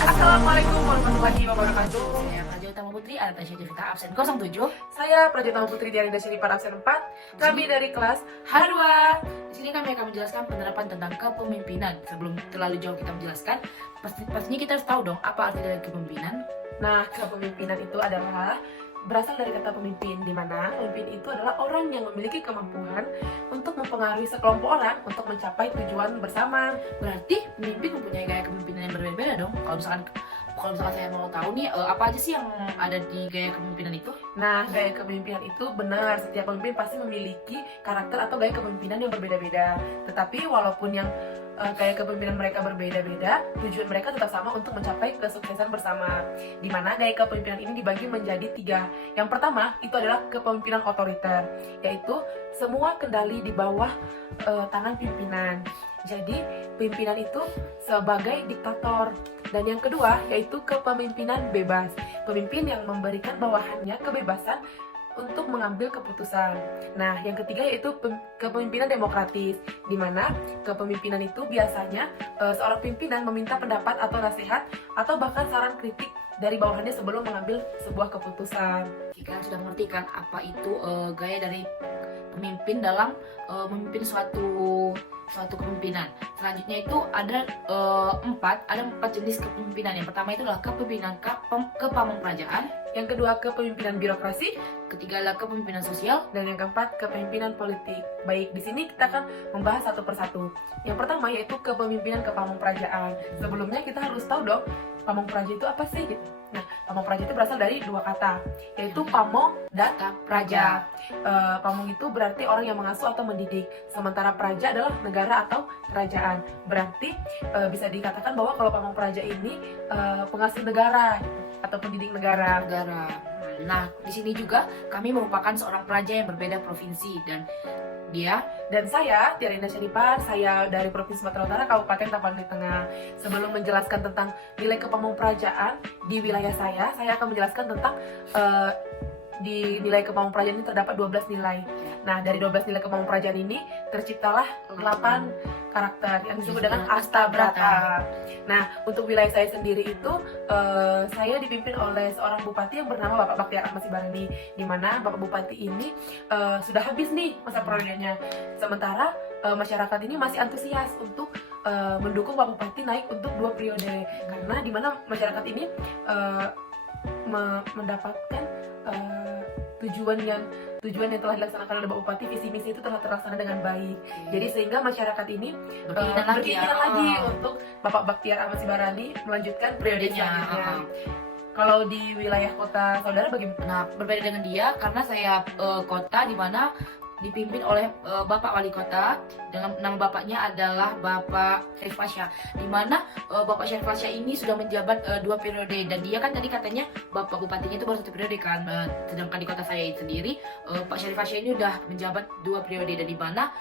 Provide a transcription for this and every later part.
Assalamualaikum warahmatullahi wabarakatuh. Saya Prajoetama Putri Anastasia Jevita absen 07. Saya Prajoetama Putri Diarinda Syarifah absen 4. Kami dari kelas H2. Di sini kami akan menjelaskan penerapan tentang kepemimpinan. Sebelum terlalu jauh kita menjelaskan, pastinya kita harus tahu dong apa arti dari kepemimpinan. Nah, kepemimpinan itu adalah berasal dari kata pemimpin, di mana pemimpin itu adalah orang yang memiliki kemampuan untuk mempengaruhi sekelompok orang untuk mencapai tujuan bersama. Berarti pemimpin mempunyai gaya kepemimpinan yang berbeda-beda dong. Kalau misalkan saya mau tahu nih, apa aja sih yang ada di gaya kepemimpinan itu? Nah, gaya kepemimpinan itu benar, setiap pemimpin pasti memiliki karakter atau gaya kepemimpinan yang berbeda-beda. Tetapi walaupun yang gaya kepemimpinan mereka berbeda-beda, tujuan mereka tetap sama untuk mencapai kesuksesan bersama. Di mana gaya kepemimpinan ini dibagi menjadi 3. Yang pertama, itu adalah kepemimpinan otoriter, yaitu semua kendali di bawah tangan pimpinan. Jadi, pimpinan itu sebagai diktator. Dan yang kedua, yaitu kepemimpinan bebas. Pemimpin yang memberikan bawahannya kebebasan untuk mengambil keputusan. Nah, yang ketiga yaitu kepemimpinan demokratis, di mana kepemimpinan itu biasanya seorang pimpinan meminta pendapat atau nasihat atau bahkan saran kritik dari bawahannya sebelum mengambil sebuah keputusan. Kita sudah mengerti kan apa itu gaya dari pemimpin dalam memimpin suatu kepemimpinan. Selanjutnya itu ada empat jenis kepemimpinan. Yang pertama itu adalah kepemimpinan kepamongkerajaan. Yang kedua, kepemimpinan birokrasi. Ketiga adalah kepemimpinan sosial. Dan yang keempat, kepemimpinan politik. Baik, di sini kita akan membahas satu persatu. Yang pertama yaitu kepemimpinan kepamongkerajaan. Sebelumnya kita harus tahu dong, pamongkeraja itu apa sih? Nah, pamongkeraja itu berasal dari 2 kata, yaitu pamong dan praja. Pamong itu berarti orang yang mengasuh atau mendidik, sementara praja adalah negara atau kerajaan. Berarti bisa dikatakan bahwa kalau pamongkeraja ini pengasuh negara gitu, atau pendidik negara. Nah, di sini juga kami merupakan seorang praja yang berbeda provinsi dan saya Diarinda Syarifah, saya dari Provinsi Sumatera Utara, Kabupaten Tapanuli Tengah. Sebelum menjelaskan tentang nilai kepamongkerajaan di wilayah saya akan menjelaskan tentang di nilai kepamongkerajaan ini terdapat 12 nilai. Nah, dari 12 nilai kepamongkerajaan ini terciptalah 8 karakter yang disebut dengan Astabrata. Nah, untuk wilayah saya sendiri itu saya dipimpin oleh seorang bupati yang bernama Bapak Baktiar Ahmad Sibarani, di mana Bapak Bupati ini sudah habis nih masa periodenya. Sementara masyarakat ini masih antusias untuk mendukung Bapak Bupati naik untuk 2 periode, karena di mana masyarakat ini mendapatkan tujuan yang telah dilaksanakan oleh Bapak Bupati, visi misi itu telah terlaksana dengan baik. Jadi sehingga masyarakat ini berkeinginan lagi untuk Bapak Baktiar Ahmad Sibarani melanjutkan periode selanjutnya. Kalau di wilayah kota saudara bagaimana? Nah, berbeda dengan dia karena saya kota di mana dipimpin oleh Bapak Wali Kota, dengan nama bapaknya adalah Bapak Syarif Fasya, di mana Bapak Syarif Fasya ini sudah menjabat 2 periode, dan dia kan tadi katanya Bapak Bupatinya itu baru 1 periode kan, sedangkan di kota saya sendiri Pak Syarif Fasya ini udah menjabat 2 periode, dan di mana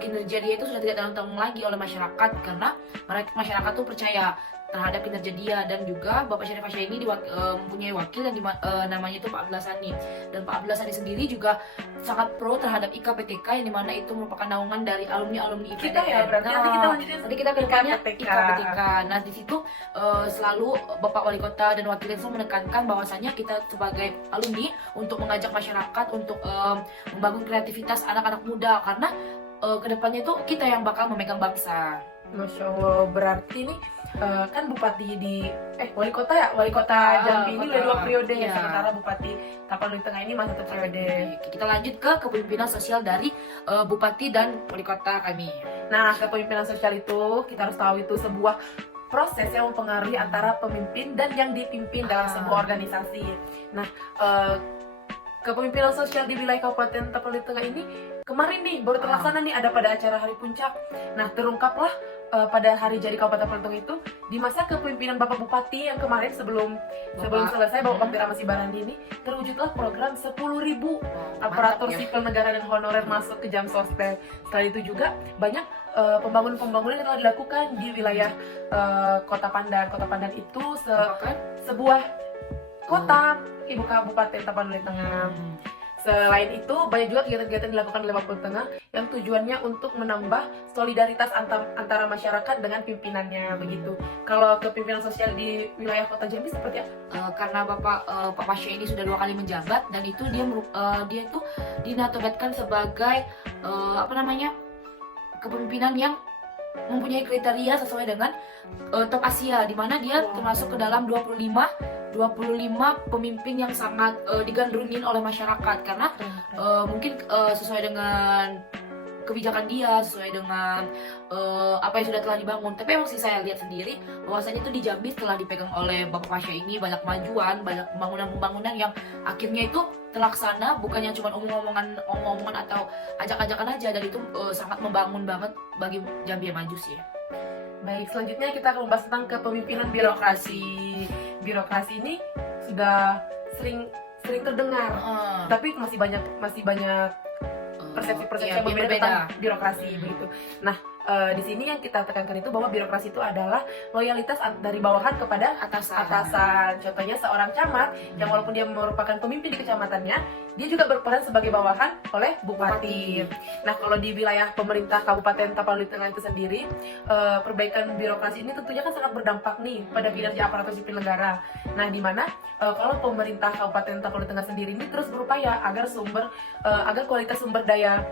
kinerja dia itu sudah tidak tanggung lagi oleh masyarakat, karena masyarakat tuh percaya terhadap kinerja dia. Dan juga Bapak Syarif Fasya ini mempunyai wakil yang namanya itu Pak Abdullah Sani, dan Pak Abdullah Sani sendiri juga sangat pro terhadap IKPTK, yang dimana itu merupakan naungan dari alumni IPDN. Kita ya, berarti nanti kita ke depannya IKPTK. Nah, di situ selalu Bapak Wali Kota dan wakilnya selalu menekankan bahwasanya kita sebagai alumni untuk mengajak masyarakat untuk membangun kreativitas anak-anak muda, karena kedepannya itu kita yang bakal memegang bangsa. Masya Allah, berarti nih kan bupati wali kota Jambi ini udah 2 periode, Iya. sementara bupati Tapanuli Tengah ini masih 1 periode. Kita lanjut ke kepemimpinan sosial dari bupati dan wali kota kami. Nah, kepemimpinan sosial itu kita harus tahu itu sebuah proses yang mempengaruhi antara pemimpin dan yang dipimpin dalam sebuah organisasi. Nah, kepemimpinan sosial di wilayah Kabupaten Tapanuli Tengah ini kemarin nih baru terlaksana nih, ada pada acara Hari Puncak. Nah, terungkaplah pada hari jadi Kabupaten Tapanuli Tengah itu di masa kepemimpinan Bapak Bupati yang kemarin sebelum selesai Bapak Baktiar Ahmad Sibarani ini terwujudlah program 10.000 aparatur sipil negara dan honorer masuk ke jam sostek. Selain itu juga banyak pembangunan yang telah dilakukan di wilayah Kota Pandan. Kota Pandan itu sebuah kota ibu kabupaten Tapanuli Tengah. Selain itu, banyak juga kegiatan-kegiatan dilakukan oleh Papua Tengah yang tujuannya untuk menambah solidaritas antara masyarakat dengan pimpinannya begitu. Kalau kepemimpinan sosial di wilayah Kota Jambi seperti apa? Karena Pak Pasha ini sudah 2 kali menjabat, dan itu dia itu dinatobatkan sebagai kepemimpinan yang mempunyai kriteria sesuai dengan top Asia, di mana dia termasuk ke dalam 25 pemimpin yang sangat digandrungin oleh masyarakat, karena mungkin sesuai dengan kebijakan dia, sesuai dengan apa yang sudah telah dibangun. Tapi emang sih saya lihat sendiri bahwasanya itu di Jambi setelah dipegang oleh Bapak Pasha ini banyak kemajuan, banyak pembangunan yang akhirnya itu terlaksana, bukan yang cuma omong-omongan atau ajak-ajakan aja, dan itu sangat membangun banget bagi Jambi yang maju sih. Baik, selanjutnya kita akan membahas tentang kepemimpinan birokrasi. Birokrasi ini sudah sering terdengar, tapi masih banyak persepsi yang berbeda tentang birokrasi begitu. Nah, di sini yang kita tekankan itu bahwa birokrasi itu adalah loyalitas dari bawahan kepada atasan. Contohnya seorang camat yang walaupun dia merupakan pemimpin di kecamatannya, dia juga berperan sebagai bawahan oleh bupati. Nah, kalau di wilayah pemerintah Kabupaten Tapanuli Tengah itu sendiri, perbaikan birokrasi ini tentunya kan sangat berdampak nih pada kinerja aparatur sipil negara. Nah, di mana kalau pemerintah Kabupaten Tapanuli Tengah sendiri ini terus berupaya agar kualitas sumber daya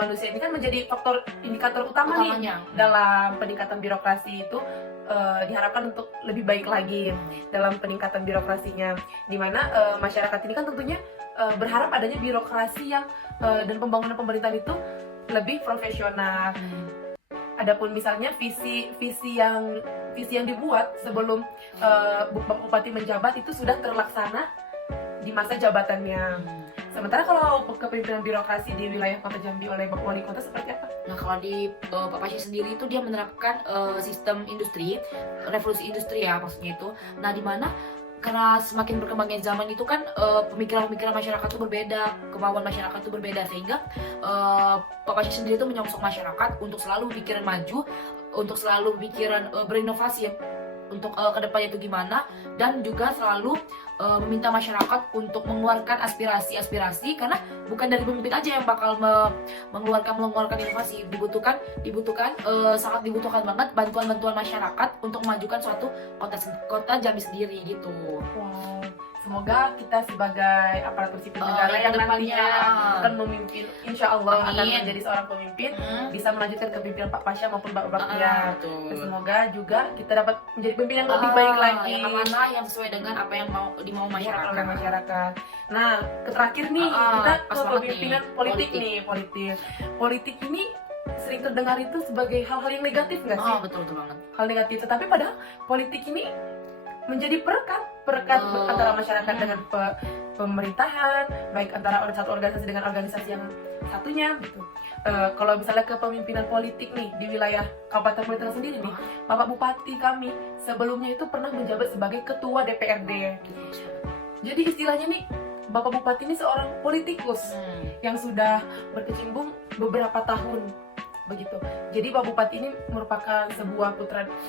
manusia ini kan menjadi faktor indikator utama nih dalam peningkatan birokrasi itu, diharapkan untuk lebih baik lagi dalam peningkatan birokrasinya, di mana masyarakat ini kan tentunya berharap adanya birokrasi yang dan pembangunan pemerintahan itu lebih profesional. Adapun misalnya visi yang dibuat sebelum bupati menjabat itu sudah terlaksana di masa jabatannya. Sementara kalau kepemimpinan birokrasi di wilayah Kota Jambi oleh Bapak Wali Kota seperti apa? Nah, kalau di Pak Pasha sendiri itu dia menerapkan sistem industri, revolusi industri ya maksudnya itu. Nah, di mana karena semakin berkembangnya zaman itu kan pemikiran-pemikiran masyarakat itu berbeda, kemauan masyarakat itu berbeda, sehingga Pak Pasha sendiri itu menyongsong masyarakat untuk selalu pikiran maju, untuk selalu pikiran berinovasi untuk kedepannya itu gimana, dan juga selalu meminta masyarakat untuk mengeluarkan aspirasi, karena bukan dari pemimpin aja yang bakal mengeluarkan inovasi, sangat dibutuhkan banget bantuan masyarakat untuk memajukan suatu kota Jambi sendiri gitu. Wow. Semoga kita sebagai aparatur sipil negara yang nantinya akan memimpin, insya Allah akan menjadi seorang pemimpin, bisa melanjutkan kepemimpinan Pak Pasha maupun Pak Baktiar. Semoga juga kita dapat menjadi pemimpin yang lebih baik lagi, yang sesuai dengan apa yang dimau masyarakat. Nah, terakhir nih kita ke kepemimpinan politik nih. Politik ini sering terdengar itu sebagai hal-hal yang negatif nggak sih? Betul banget. Hal negatif, tetapi padahal politik ini menjadi perekat antara masyarakat dengan pemerintahan, baik antara satu organisasi dengan organisasi yang satunya gitu. Kalau misalnya kepemimpinan politik nih di wilayah Kabupaten Tapanuli Tengah sendiri nih, Bapak Bupati kami sebelumnya itu pernah menjabat sebagai ketua DPRD. Jadi istilahnya nih, Bapak Bupati ini seorang politikus yang sudah berkecimpung beberapa tahun begitu. Jadi Pak Bupati ini merupakan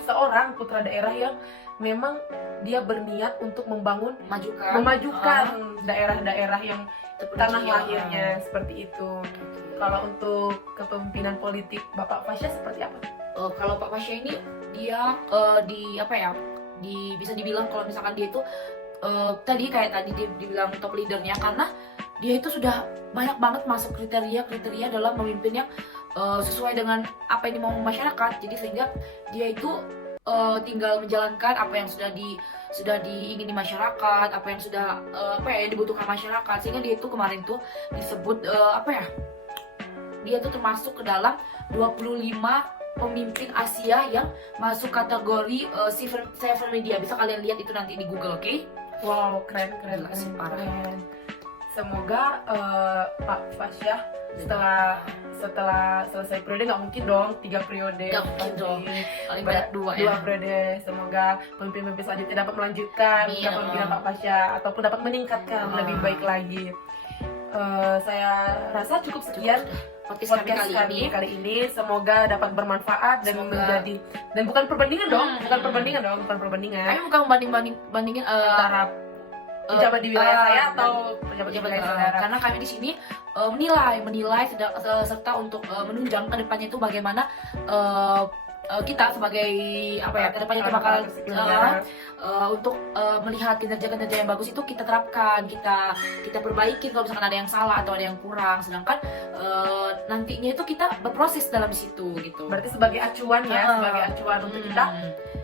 seorang putra daerah yang memang dia berniat untuk memajukan daerah-daerah yang tanah lahirnya seperti itu. Kalau untuk kepemimpinan politik Bapak Pasha seperti apa? Kalau Pak Pasha ini dia bisa dibilang kalau misalkan dia itu tadi dibilang top leadernya, karena dia itu sudah banyak banget masuk kriteria dalam memimpin yang sesuai dengan apa yang dimau masyarakat. Jadi sehingga dia itu tinggal menjalankan apa yang sudah diingini masyarakat, apa yang sudah yang dibutuhkan masyarakat, sehingga dia itu kemarin tuh disebut dia tuh termasuk ke dalam 25 pemimpin Asia yang masuk kategori Seven Media. Bisa kalian lihat itu nanti di Google, oke? Wow, keren. Semoga Pak Pasha setelah selesai periode, nggak mungkin dong 3 periode, nggak mungkin dong, paling banyak 2 periode. Semoga pemimpin selanjutnya dapat melanjutkan kepemimpinan Pak Pasha ataupun dapat meningkatkan lebih baik lagi. Saya rasa cukup sekian podcast kali ini. Semoga dapat bermanfaat dan menjadi, dan bukan perbandingan dong, bukan perbandingan. Kami bukan bandingin pejabat di wilayah saya atau pejabat di pejabat, wilayah saudara? karena kami di sini menilai serta untuk menunjang ke depannya itu bagaimana kita sebagai apa ya, ke depannya kita bakal untuk melihat kinerja-kinerja yang bagus itu kita terapkan, kita perbaikin kalau misalkan ada yang salah atau ada yang kurang, sedangkan nantinya itu kita berproses dalam situ gitu. Berarti sebagai acuan ya, sebagai acuan untuk kita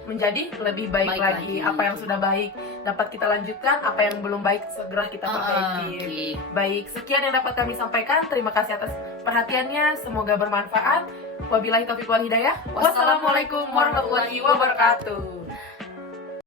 menjadi lebih baik lagi. Apa yang sudah baik dapat kita lanjutkan, apa yang belum baik segera kita perbaiki. Baik, sekian yang dapat kami sampaikan. Terima kasih atas perhatiannya, semoga bermanfaat. Wabillahi taufiq wal hidayah. Wassalamualaikum warahmatullahi wabarakatuh.